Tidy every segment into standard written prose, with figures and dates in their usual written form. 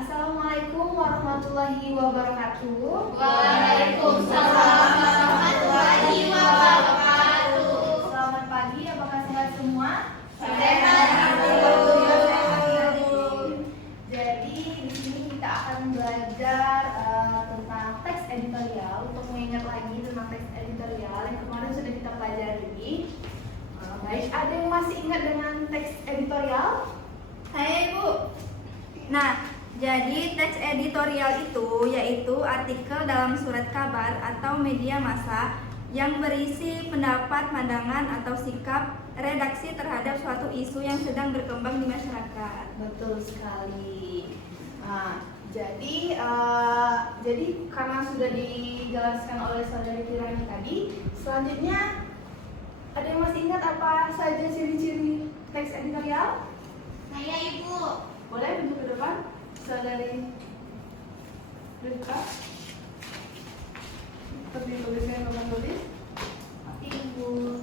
Assalamualaikum warahmatullahi wabarakatuh. Waalaikumsalam warahmatullahi wabarakatuh. Selamat pagi, apakah sehat semua? Sehat, alhamdulillah. Jadi di sini kita akan belajar tentang teks editorial. Untuk mengingat lagi tentang teks editorial yang kemarin sudah kita pelajari. Baik, ada yang masih ingat dengan teks editorial? Saya Ibu. Nah, jadi teks editorial itu yaitu artikel dalam surat kabar atau media massa yang berisi pendapat, pandangan, atau sikap redaksi terhadap suatu isu yang sedang berkembang di masyarakat. Betul sekali. Nah, jadi karena sudah dijelaskan oleh saudari Kirani tadi, selanjutnya ada yang masih ingat apa saja ciri-ciri teks editorial? Saya Ibu. Boleh duduk ke depan, saudari Rifka. Seperti tulisnya papan tulis. Ibu.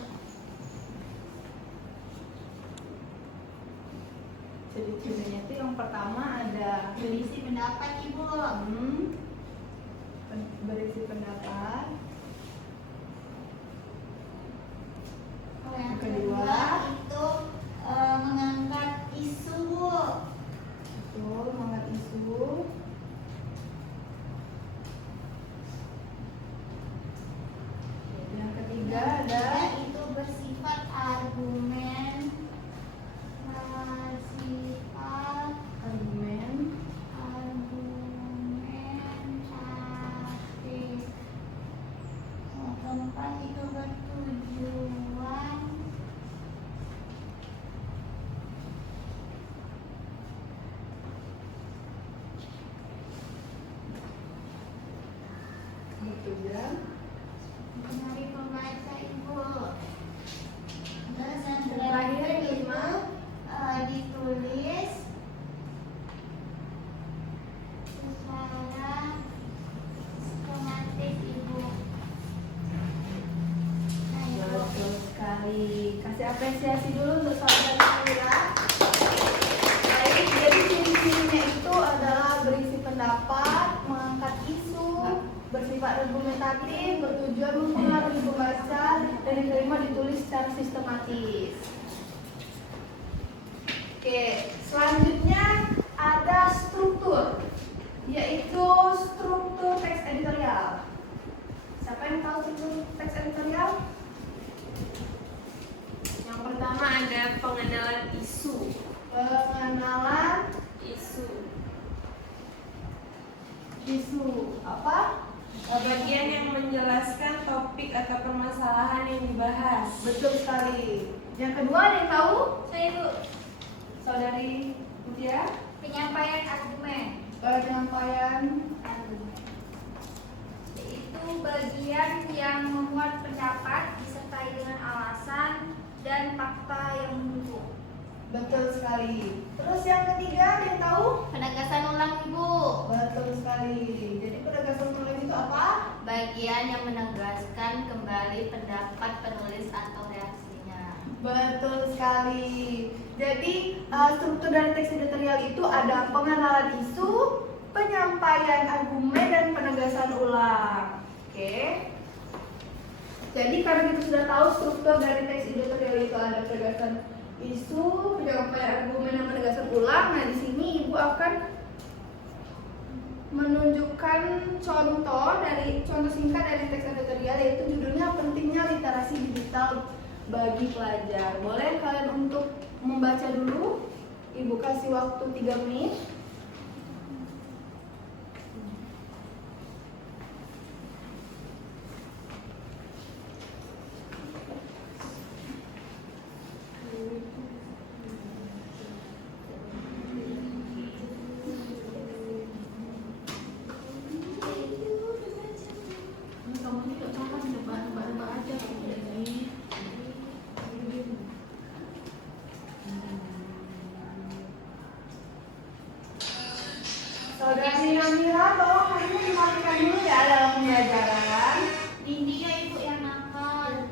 Jadi cirinya itu yang pertama ada Berisi pendapat Ibu. Berisi pendapat. Yang Kedua itu mengangkat isu Bu. betul, mengangkat isu. Yang ketiga ada itu bersifat argumen. Argumentatif. Yang keempat itu bertujuan. bertujuan. Mencari pembaca Ibu. Terus yang Terakhir, terakhir itu kelima. ditulis secara sistematis Ibu. Nah, Ibu. Betul sekali. Kasih apresiasi dulu untuk saudara Samira. Baik, jadi ciri-cirinya itu adalah berisi pendapat, mengangkat isu, bersifat argumentatif, bertujuan mempengaruhi pembaca, dan diterima ditulis secara sistematis. Oke, selanjutnya ada struktur, yaitu struktur teks editorial. Siapa yang tahu struktur teks editorial? Yang pertama ada pengenalan isu. Pengenalan isu apa? Bagian yang menjelaskan topik atau permasalahan yang dibahas. Betul sekali. Yang kedua ada yang tahu? Saya Ibu. Saudari Mutia? Penyampaian argumen. Penyampaian Itu bagian yang memuat pendapat disertai dengan alasan dan fakta yang mendukung. betul sekali. Terus yang ketiga ada yang tahu? Penegasan ulang Ibu. Betul sekali. Jadi penegasan ulang itu apa? Bagian yang menegaskan kembali pendapat penulis atau reaksinya. Betul sekali. Jadi struktur dari teks editorial itu ada pengenalan isu, penyampaian argumen, dan penegasan ulang. Oke. Jadi karena kita sudah tahu struktur dari teks editorial itu ada penegasan isu, penyampaian argumen, dan penegasan ulang. Nah, di sini Ibu akan menunjukkan contoh singkat dari teks editorial, yaitu judulnya pentingnya literasi digital bagi pelajar. Boleh kalian untuk membaca dulu? Ibu kasih waktu 3 menit. Kamu tidak apa-apa, tidak bahan-bahan aja kamu ini. Saudari Namira, tolong hari ini dimatikan dulu ya dalam pembelajaran. Ini ya Ibu yang nakal.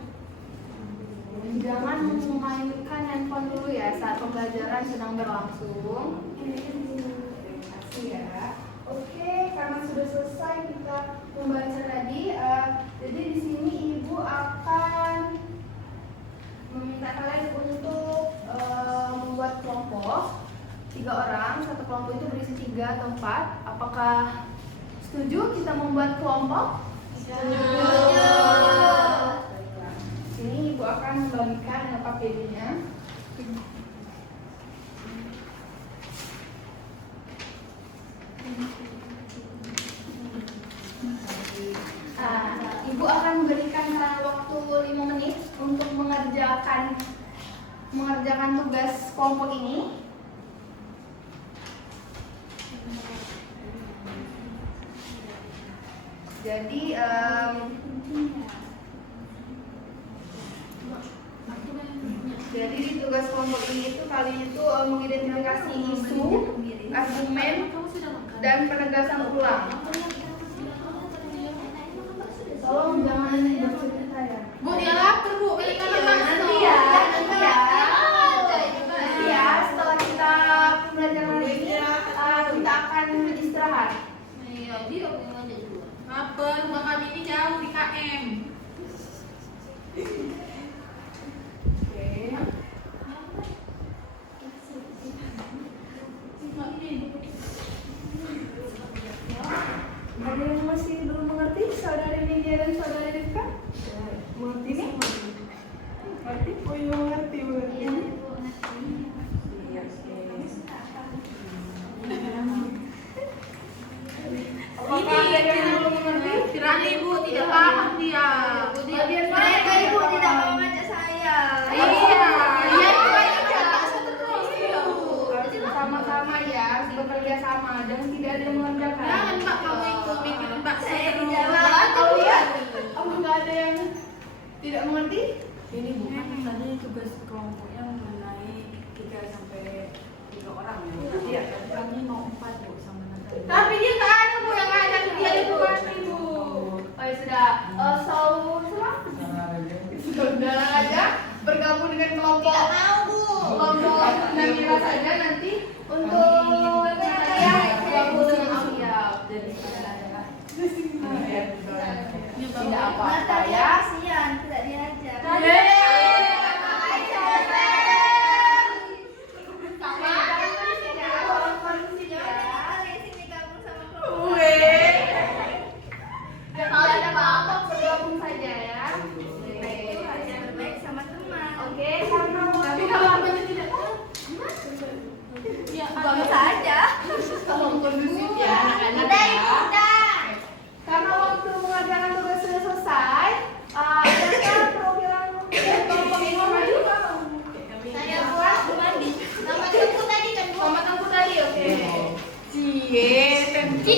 Jangan memainkan handphone dulu ya saat pembelajaran sedang berlangsung. Terima kasih ya. itu berisi 3 atau 4. Apakah setuju kita membuat kelompok? Setuju. Ini Ibu akan membagikan KPD-nya. Ibu akan memberikan waktu 5 menit untuk mengerjakan tugas kelompok ini. Jadi di tugas kelompok ini itu kalian itu mengidentifikasi isu, argumen, dan penegasan ulang. Tolong jangan bercerita ya. Bu, dia lapar Bu, kita Nanti ya, setelah kita pembelajaran ini kita akan istirahat. lapar, makam ini jauh di KM. Oke. Ada yang masih belum mengerti? Saudara Nidia dan saudara Rifka? Mengerti nih? Mengerti? Oh iya mengerti, mengerti. Iya, Ibu, ngerti. Iya, oke. Apakah ada yang belum mengerti? Kirain Ibu tidak paham dia. Bagian mana? Mereka Ibu tidak mau ngajak saya. Sama-sama ya, bekerja sama dan tidak ada yang mengerjakan. Jangan Mbak kamu itu bikin Mbak Saya seru. tidak Oh iya, apa nggak ada yang tidak mengerti? Ini bukan tadi tugas kelompoknya mengenai 3 sampai 3 orang ya. Iya. Kami mau 4 Bu sama nanti. Tapi dia tak ada Bu yang ngajak dia itu pasti Bu. Oh ya sudah, sudah aja bergabung dengan kelompok. Tidak mau, Bu. Kelompok Nabila saja nanti untuk saya bergabung dengan Aulia. Jadi ada Tidak apa-apa Natalia ya. kasihan tidak diajak. Kalau ada apa-apa bergabung saja ya. Itu harus berbaik sama teman. Oke, karena Tapi kalau apanya tidak tahu, Ya, bagus saja. tolong kondusif ya anak-anak Udah, ya. Ibu, udah. Karena waktu mengerjakan tugas sudah selesai, adakah perwakilan kelompok ini mau maju? Saya buat Bu Mandi. Nama Tengku tadi kan, Bu. Sama Tengku tadi, oke. cie, tentu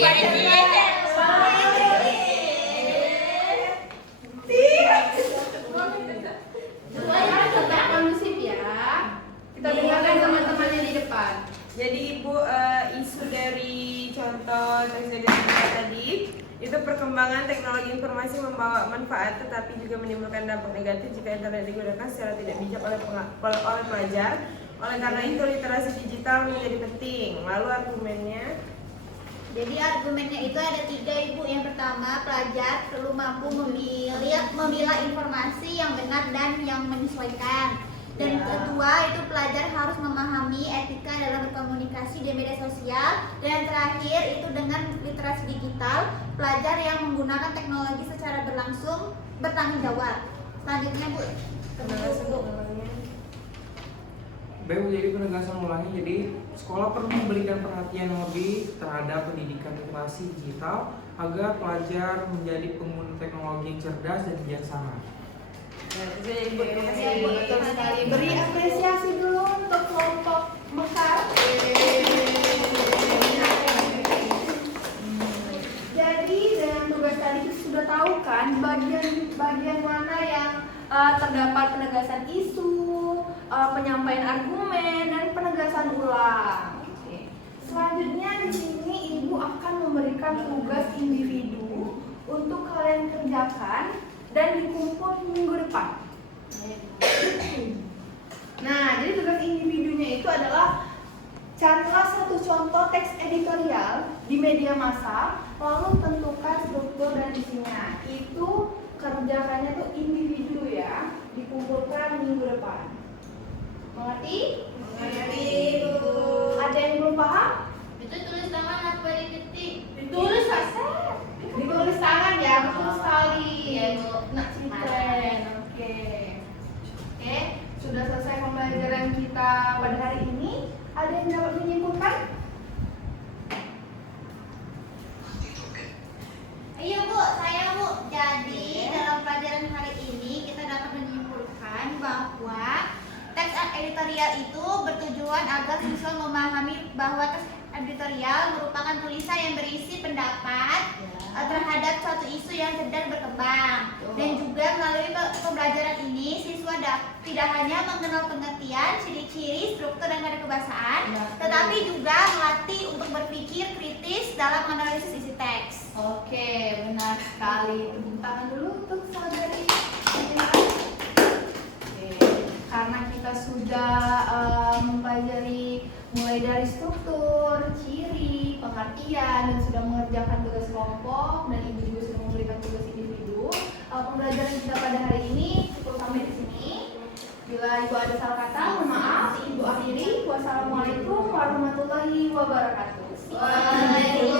Tetap kondusif ya. Kita dengarkan teman-temannya di depan. Jadi Ibu, isu dari contoh teks tadi itu perkembangan teknologi informasi membawa manfaat tetapi juga menimbulkan dampak negatif jika internet digunakan secara tidak bijak oleh pelajar. Oleh karena itu literasi digital menjadi penting. Lalu argumennya, Jadi argumennya itu ada 3 Ibu. Yang pertama, pelajar perlu mampu memilah informasi yang benar dan yang menyesuaikan. Dan kedua, itu pelajar harus memahami etika dalam berkomunikasi di media sosial. Dan terakhir, itu dengan literasi digital, pelajar yang menggunakan teknologi secara bertanggung jawab. Selanjutnya Bu, Baik, jadi penegasan ulangi. Jadi sekolah perlu memberikan perhatian yang lebih terhadap pendidikan literasi digital agar pelajar menjadi pengguna teknologi yang cerdas dan bijaksana. Betul sekali. Beri apresiasi dulu untuk kelompok Mekar. Jadi dengan tugas tadi kita sudah tahu kan bagian mana yang terdapat penegasan isu, penyampaian argumen, dan penegasan ulang. Oke. Selanjutnya di sini Ibu akan memberikan tugas individu untuk kalian kerjakan dan dikumpul minggu depan. Nah, jadi tugas individunya itu adalah carilah satu contoh teks editorial di media massa, lalu tentukan struktur dan isinya. Itu kerjakannya tuh individu ya, dikumpulkan minggu depan. Mengerti? Mengerti, Bu. Ada yang belum paham? Itu editorial itu bertujuan agar siswa memahami bahwa teks editorial merupakan tulisan yang berisi pendapat terhadap suatu isu yang sedang berkembang. Dan juga melalui pembelajaran ini siswa tidak hanya mengenal pengertian, ciri-ciri, struktur dan kode kebahasaan, tetapi juga melatih untuk berpikir kritis dalam menganalisis isi teks. Oke, benar sekali. Tepuk tangan dulu untuk saudari. Oke, karena kita sudah mempelajari mulai dari struktur, ciri, pengertian, dan sudah mengerjakan tugas kelompok, dan ibu juga sudah memberikan tugas individu. Pembelajaran kita pada hari ini cukup sampai di sini. Bila ibu ada salah kata, mohon maaf. Ibu akhiri. Wassalamualaikum warahmatullahi wabarakatuh. Waalaikumsalam.